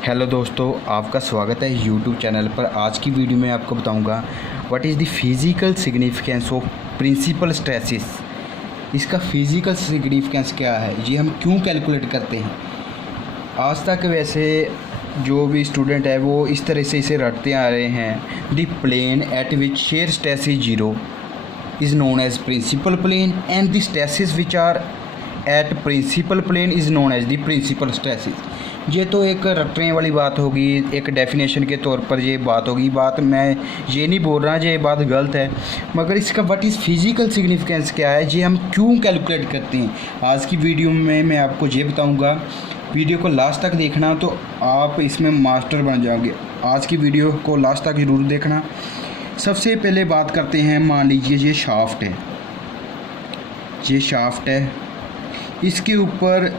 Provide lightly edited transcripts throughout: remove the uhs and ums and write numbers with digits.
Hello दोस्तों, आपका स्वागत है यूट्यूब चैनल पर। आज की वीडियो में आपको बताऊंगा what is the physical significance of principal stresses. इसका फिज़िकल सिग्निफिकेंस क्या है, ये हम क्यों कैलकुलेट करते हैं। आज तक वैसे जो भी स्टूडेंट है वो इस तरह से इसे रटते आ रहे हैं। The plane at which shear stress is zero is known as principal plane and the stresses which are at principal plane is known as the principal stresses. ये तो एक रटने वाली बात होगी, एक डेफिनेशन के तौर पर ये बात होगी। बात मैं ये नहीं बोल रहा ये बात गलत है, मगर इसका व्हाट इज़ फिज़िकल सिग्निफिकेंस क्या है, ये हम क्यों कैलकुलेट करते हैं। आज की वीडियो में मैं आपको ये बताऊंगा। वीडियो को लास्ट तक देखना तो आप इसमें मास्टर बन जाओगे। आज की वीडियो को लास्ट तक ज़रूर देखना। सबसे पहले बात करते हैं, मान लीजिए ये शाफ्ट है, ये शाफ्ट है, इसके ऊपर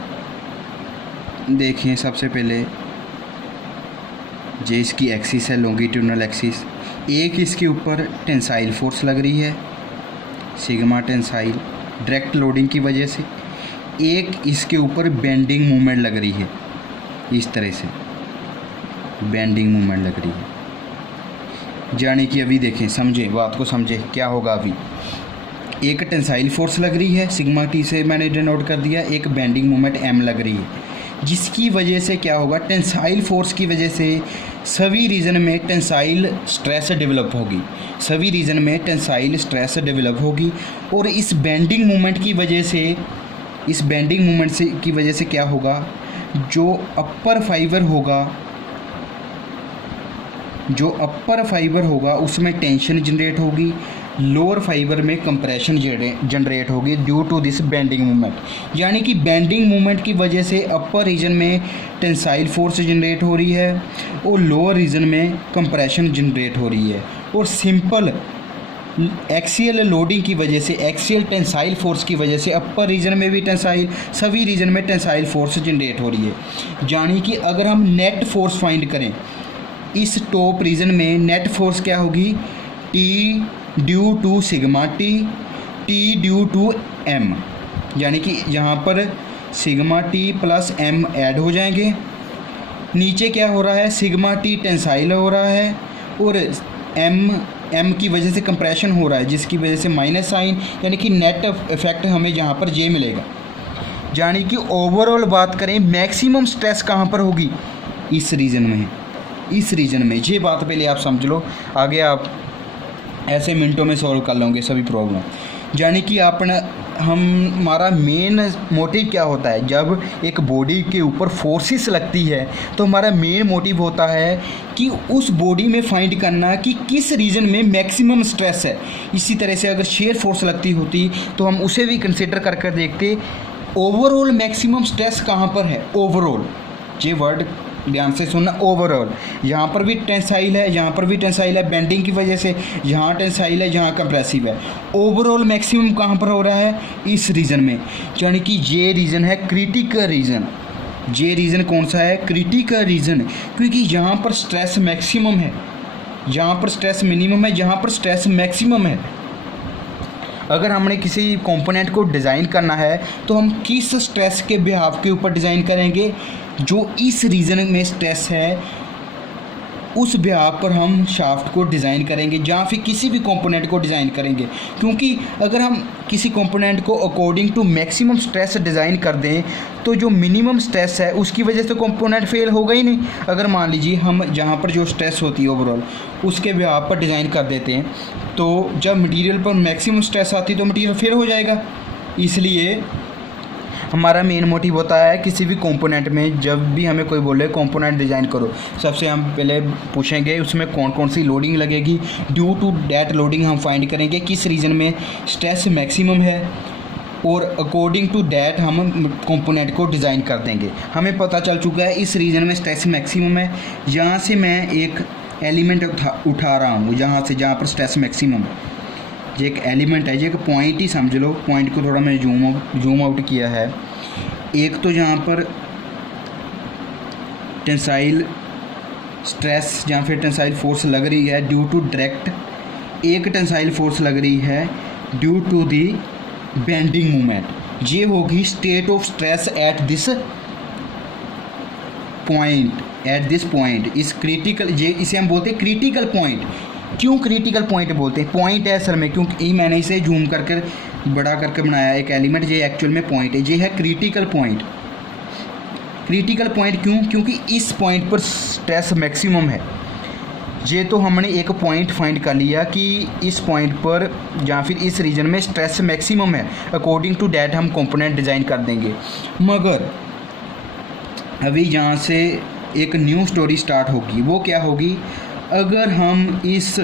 देखें सबसे पहले ये इसकी एक्सिस है, लॉन्गिट्यूडनल एक्सिस। एक इसके ऊपर टेंसाइल फोर्स लग रही है, सिग्मा टेंसाइल डायरेक्ट लोडिंग की वजह से। एक इसके ऊपर बेंडिंग मूवमेंट लग रही है, इस तरह से बेंडिंग मूवमेंट लग रही है। यानी कि अभी देखें, समझें बात को, समझें क्या होगा। अभी एक टेंसाइल फोर्स लग रही है, सिग्मा टी से मैंने डिनोट कर दिया। एक बेंडिंग मूवमेंट एम लग रही है, जिसकी वजह से क्या होगा, टेंसाइल फोर्स की वजह से सभी रीजन में टेंसाइल स्ट्रेस डेवलप होगी, सभी रीजन में टेंसाइल स्ट्रेस डेवलप होगी। और इस बेंडिंग मूवमेंट की वजह से, इस बेंडिंग मूवमेंट से की वजह से क्या होगा, जो अपर फाइबर होगा उसमें टेंशन जनरेट होगी, लोअर फाइबर में कंप्रेशन जनरेट होगी due to this bending movement. यानी कि बेंडिंग मूवमेंट की वजह से अपर रीजन में टेंसाइल फोर्स जनरेट हो रही है और लोअर रीजन में कंप्रेशन जनरेट हो रही है। और सिंपल एक्सियल लोडिंग की वजह से, एक्सियल टेंसाइल फोर्स की वजह से अपर रीजन में भी टेंसाइल, सभी रीजन में टेंसाइल फोर्स जनरेट हो रही है। यानी कि अगर हम नेट फोर्स फाइंड करें, इस टॉप रीजन में नेट फोर्स क्या होगी, T due to sigma T, T due to M. यानी कि यहाँ पर sigma T plus M add हो जाएंगे। नीचे क्या हो रहा है, सिग्मा टी टेंसाइल हो रहा है और एम की वजह से कंप्रेशन हो रहा है, जिसकी वजह से माइनस साइन, यानी कि नेट इफेक्ट हमें यहाँ पर ये मिलेगा। यानी कि ओवरऑल बात करें, मैक्सिमम स्ट्रेस कहाँ पर होगी, इस रीजन में, इस रीजन में। ये बात पहले आप समझ लो, आगे आप ऐसे मिनटों में सॉल्व कर लोगे सभी प्रॉब्लम। यानी कि हमारा मेन मोटिव क्या होता है, जब एक बॉडी के ऊपर फोर्सेस लगती है तो हमारा मेन मोटिव होता है कि उस बॉडी में फाइंड करना कि किस रीजन में मैक्सिमम स्ट्रेस है। इसी तरह से अगर शेयर फोर्स लगती होती तो हम उसे भी कंसिडर करके देखते, ओवरऑल मैक्सिमम स्ट्रेस कहाँ पर है। ओवरऑल, ये वर्ड ध्यान से सुनना, ओवरऑल। यहाँ पर भी टेंसाइल है, यहाँ पर भी टेंसाइल है, बेंडिंग की वजह से यहाँ टेंसाइल है, यहाँ कंप्रेसिव है। ओवरऑल मैक्सिमम कहाँ पर हो रहा है, इस रीजन में। यानी कि ये रीजन है क्रिटिकल रीजन। ये रीजन कौन सा है, क्रिटिकल रीजन, क्योंकि यहाँ पर स्ट्रेस मैक्सिमम है, यहाँ पर स्ट्रेस मिनिमम है, यहाँ पर स्ट्रेस मैक्सिमम है। अगर हमने किसी कंपोनेंट को डिज़ाइन करना है तो हम किस स्ट्रेस के बिहाव के ऊपर डिज़ाइन करेंगे, जो इस रीजन में स्ट्रेस है उस बिहाव पर हम शाफ्ट को डिज़ाइन करेंगे, या फिर किसी भी कंपोनेंट को डिज़ाइन करेंगे। क्योंकि अगर हम किसी कंपोनेंट को according to maximum stress design कर दें तो जो मिनिमम स्ट्रेस है उसकी वजह से कंपोनेंट फेल होगा ही नहीं। अगर मान लीजिए हम जहाँ पर जो स्ट्रेस होती है ओवरऑल उसके बिहाव पर डिज़ाइन कर देते हैं, तो जब मटेरियल पर मैक्सिमम स्ट्रेस आती है तो मटेरियल फेल हो जाएगा। इसलिए हमारा मेन मोटिव होता है, किसी भी कंपोनेंट में जब भी हमें कोई बोले कंपोनेंट डिज़ाइन करो, सबसे हम पहले पूछेंगे उसमें कौन कौन सी लोडिंग लगेगी। ड्यू टू दैट लोडिंग हम फाइंड करेंगे किस रीजन में स्ट्रेस मैक्सिमम है, और अकॉर्डिंग टू दैट हम कंपोनेंट को डिज़ाइन कर देंगे। हमें पता चल चुका है इस रीजन में स्ट्रेस मैक्सिमम है, यहाँ से मैं एक एलिमेंट उठा रहा हूँ, जहाँ पर स्ट्रेस मैक्सिमम, ये एक एलिमेंट है, ये एक पॉइंट ही समझ लो। पॉइंट को थोड़ा मैं जूम आउट किया है। एक तो जहाँ पर टेंसाइल स्ट्रेस या फिर टेंसाइल फोर्स लग रही है ड्यू टू डायरेक्ट, एक टेंसाइल फोर्स लग रही है due to the bending movement. ये होगी state of stress at this point, at this point is critical, ये इसे हम बोलते हैं क्रिटिकल पॉइंट। क्यों क्रिटिकल पॉइंट बोलते हैं? पॉइंट है असल में, क्योंकि मैंने इसे जूम करके बड़ा करके बनाया एक एलिमेंट, ये एक्चुअल में पॉइंट है, ये है क्रिटिकल पॉइंट। क्रिटिकल पॉइंट क्यों? क्योंकि इस पॉइंट पर स्ट्रेस मैक्सिमम है। ये तो हमने एक पॉइंट फाइंड कर लिया कि इस पॉइंट पर या फिर इस रीजन में स्ट्रेस मैक्सिमम है, अकॉर्डिंग टू डैट हम कंपोनेंट डिज़ाइन कर देंगे। मगर अभी यहाँ से एक न्यू स्टोरी स्टार्ट होगी। वो क्या होगी? अगर हम इस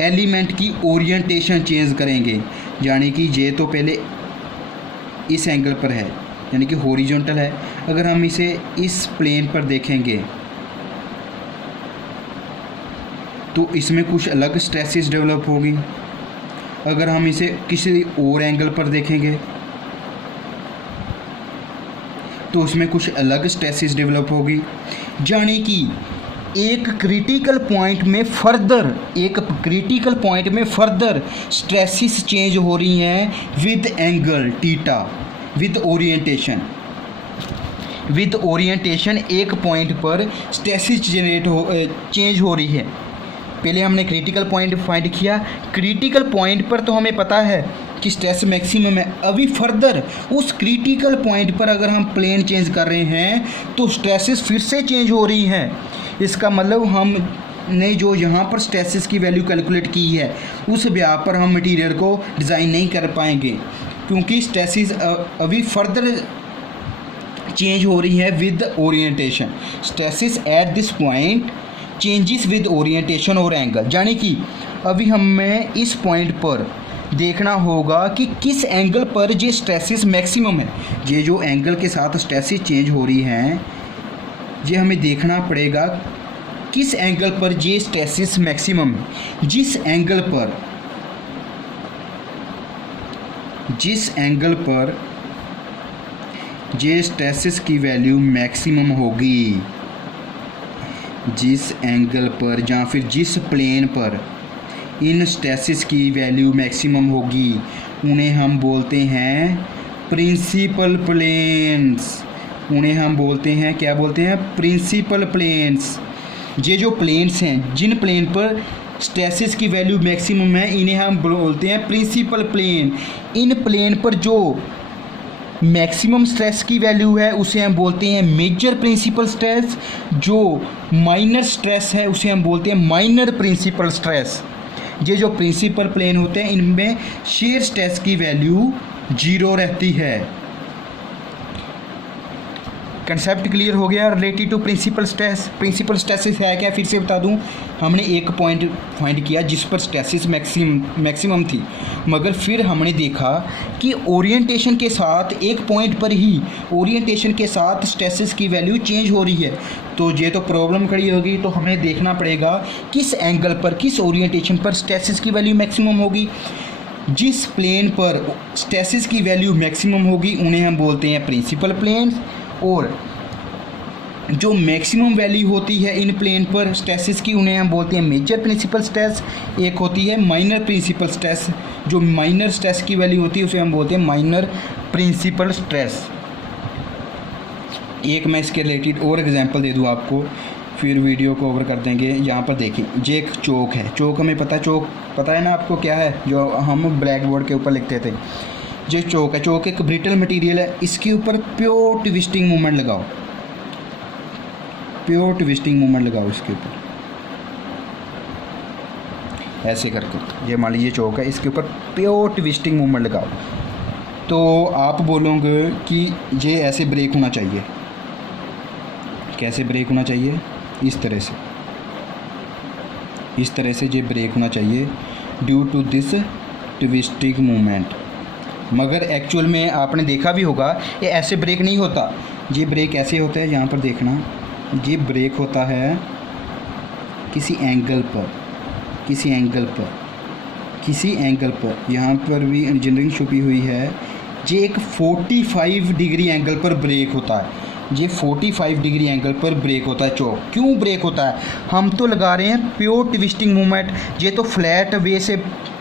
एलिमेंट की ओरिएंटेशन चेंज करेंगे, यानी कि ये तो पहले इस एंगल पर है, यानी कि हॉरिजॉन्टल है, अगर हम इसे इस प्लेन पर देखेंगे तो इसमें कुछ अलग स्ट्रेसेस डेवलप होगी। अगर हम इसे किसी और एंगल पर देखेंगे तो उसमें कुछ अलग स्ट्रेसेस डेवलप होगी। यानी कि एक क्रिटिकल पॉइंट में फर्दर स्ट्रेसेस चेंज हो रही हैं with angle theta, with orientation एक पॉइंट पर स्ट्रेसेस चेंज हो रही है। पहले हमने क्रिटिकल पॉइंट फाइंड किया, क्रिटिकल पॉइंट पर तो हमें पता है कि स्ट्रेस मैक्सिमम है। अभी फर्दर उस क्रिटिकल पॉइंट पर अगर हम प्लेन चेंज कर रहे हैं तो स्ट्रेसेस फिर से चेंज हो रही हैं। इसका मतलब हमने जो यहाँ पर स्ट्रेसेस की वैल्यू कैलकुलेट की है उस ब्याह पर हम मटेरियल को डिज़ाइन नहीं कर पाएंगे, क्योंकि स्ट्रेसेस अभी फर्दर चेंज हो रही है with orientation. Stresses eight this point changes with orientation और एंगल। यानी कि अभी हमें इस पॉइंट पर देखना होगा कि किस एंगल पर ये स्ट्रेसेस मैक्सिमम है। ये जो एंगल के साथ स्ट्रेसेस चेंज हो रही हैं, ये हमें देखना पड़ेगा किस एंगल पर ये स्ट्रेसेस मैक्सिमम है। जिस एंगल पर ये स्ट्रेसेस की वैल्यू मैक्सिमम होगी, जिस एंगल पर या फिर जिस प्लेन पर इन स्ट्रेसेस की वैल्यू मैक्सिमम होगी, उन्हें हम बोलते हैं प्रिंसिपल प्लेन्स। उन्हें हम बोलते हैं, क्या बोलते हैं? Principal planes. ये जो प्लेन्स हैं, जिन प्लेन पर स्ट्रेसेस की वैल्यू मैक्सिमम है, इन्हें हम बोलते हैं प्रिंसिपल प्लेन। इन प्लेन पर जो मैक्सिमम स्ट्रेस की वैल्यू है उसे हम बोलते हैं मेजर प्रिंसिपल स्ट्रेस। जो माइनर स्ट्रेस है उसे हम बोलते हैं माइनर प्रिंसिपल स्ट्रेस। ये जो प्रिंसिपल प्लेन होते हैं इनमें शेयर स्ट्रेस की वैल्यू 0 रहती है। कंसेप्ट क्लियर हो गया related to principal stress. Principal stresses है क्या, फिर से बता दूं। हमने एक पॉइंट फाइंड किया जिस पर स्ट्रेसेस मैक्सिमम थी, मगर फिर हमने देखा कि ओरिएंटेशन के साथ एक पॉइंट पर ही ओरिएंटेशन के साथ स्ट्रेसेस की वैल्यू चेंज हो रही है। तो ये तो प्रॉब्लम खड़ी होगी। तो हमें देखना पड़ेगा किस एंगल पर, किस ओरिएंटेशन पर स्ट्रेसेस की वैल्यू मैक्सिमम होगी। जिस प्लेन पर स्ट्रेसेस की वैल्यू मैक्सिमम होगी उन्हें हम बोलते हैं प्रिंसिपल प्लेन, और जो मैक्सिमम वैल्यू होती है इन प्लेन पर स्ट्रेसेस की उन्हें हम बोलते हैं मेजर प्रिंसिपल स्ट्रेस। एक होती है माइनर प्रिंसिपल स्ट्रेस, जो माइनर स्ट्रेस की वैल्यू होती है उसे हम बोलते हैं माइनर प्रिंसिपल स्ट्रेस। एक मैं इसके रिलेटेड और एग्जांपल दे दूँ आपको, फिर वीडियो को ओवर कर देंगे। यहाँ पर देखिए, ये एक चौक है। चौक हमें पता है, चौक पता है ना आपको क्या है, जो हम ब्लैक बोर्ड के ऊपर लिखते थे। जो चौक है, चौक एक ब्रिटल मटेरियल है। इसके ऊपर प्योर ट्विस्टिंग मूवमेंट लगाओ, प्योर ट्विस्टिंग मूवमेंट लगाओ इसके ऊपर, ऐसे करके। ये मान लीजिए चौक है, इसके ऊपर प्योर ट्विस्टिंग मूवमेंट लगाओ, तो आप बोलोगे कि ये ऐसे ब्रेक होना चाहिए। कैसे ब्रेक होना चाहिए? इस तरह से, इस तरह से ये ब्रेक होना चाहिए due to this twisting movement. मगर एक्चुअल में आपने देखा भी होगा ये ऐसे ब्रेक नहीं होता। ये ब्रेक ऐसे होता है, यहाँ पर देखना, ये ब्रेक होता है किसी एंगल पर, किसी एंगल पर, किसी एंगल पर। यहाँ पर भी इंजीनियरिंग छुपी हुई है। ये एक 45 डिग्री एंगल पर ब्रेक होता है। ये 45 डिग्री एंगल पर ब्रेक होता है चौक। क्यों ब्रेक होता है? हम तो लगा रहे हैं प्योर ट्विस्टिंग मूवमेंट, ये तो फ्लैट वे से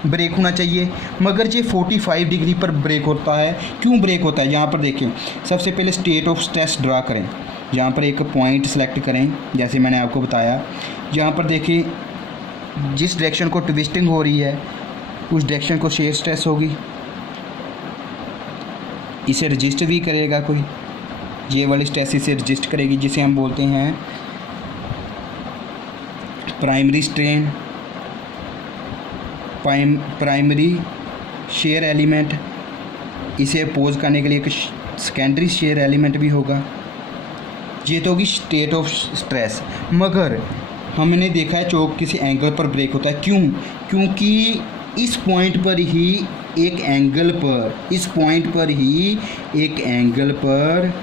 ब्रेक होना चाहिए, मगर ये 45 डिग्री पर ब्रेक होता है। क्यों ब्रेक होता है? यहाँ पर देखें, सबसे पहले स्टेट ऑफ स्ट्रेस ड्रा करें। जहाँ पर एक पॉइंट सेलेक्ट करें, जैसे मैंने आपको बताया। जहाँ पर देखिए जिस डायरेक्शन को ट्विस्टिंग हो रही है उस डायरेक्शन को शेयर स्ट्रेस होगी, इसे रजिस्ट भी करेगा कोई, ये वाली स्ट्रेस इसे रजिस्ट करेगी, जिसे हम बोलते हैं primary strain, primary shear element. इसे अपोज करने के लिए एक सेकेंडरी शेयर एलिमेंट भी होगा। ये तो होगी स्टेट ऑफ स्ट्रेस। मगर हमने देखा है चौक किसी एंगल पर ब्रेक होता है, क्यों? क्योंकि इस पॉइंट पर ही एक एंगल पर, इस पॉइंट पर ही एक एंगल पर,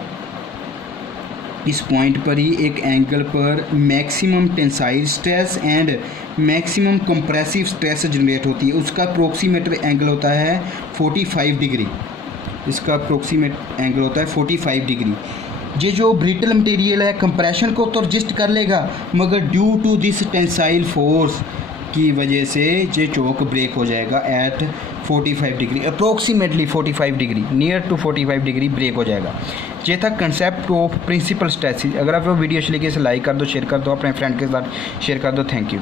इस पॉइंट पर ही एक एंगल पर maximum tensile stress and maximum compressive stress generate होती है। उसका अप्रोक्सीमेट एंगल होता है 45 डिग्री, इसका अप्रोक्सीमेट एंगल होता है 45 डिग्री। ये जो ब्रिटल मटेरियल है कंप्रेशन को तो रजिस्ट कर लेगा, मगर due to this tensile force की वजह से ये चौक ब्रेक हो जाएगा एट 45 degree, approximately 45 degree, near to 45 degree break हो जाएगा। ये था कंसेप्ट ऑफ प्रिंसिपल स्ट्रेसिस। अगर आप वो वीडियो अच्छी लगी इसे लाइक कर दो, शेयर कर दो, अपने फ्रेंड के साथ शेयर कर दो। Thank you.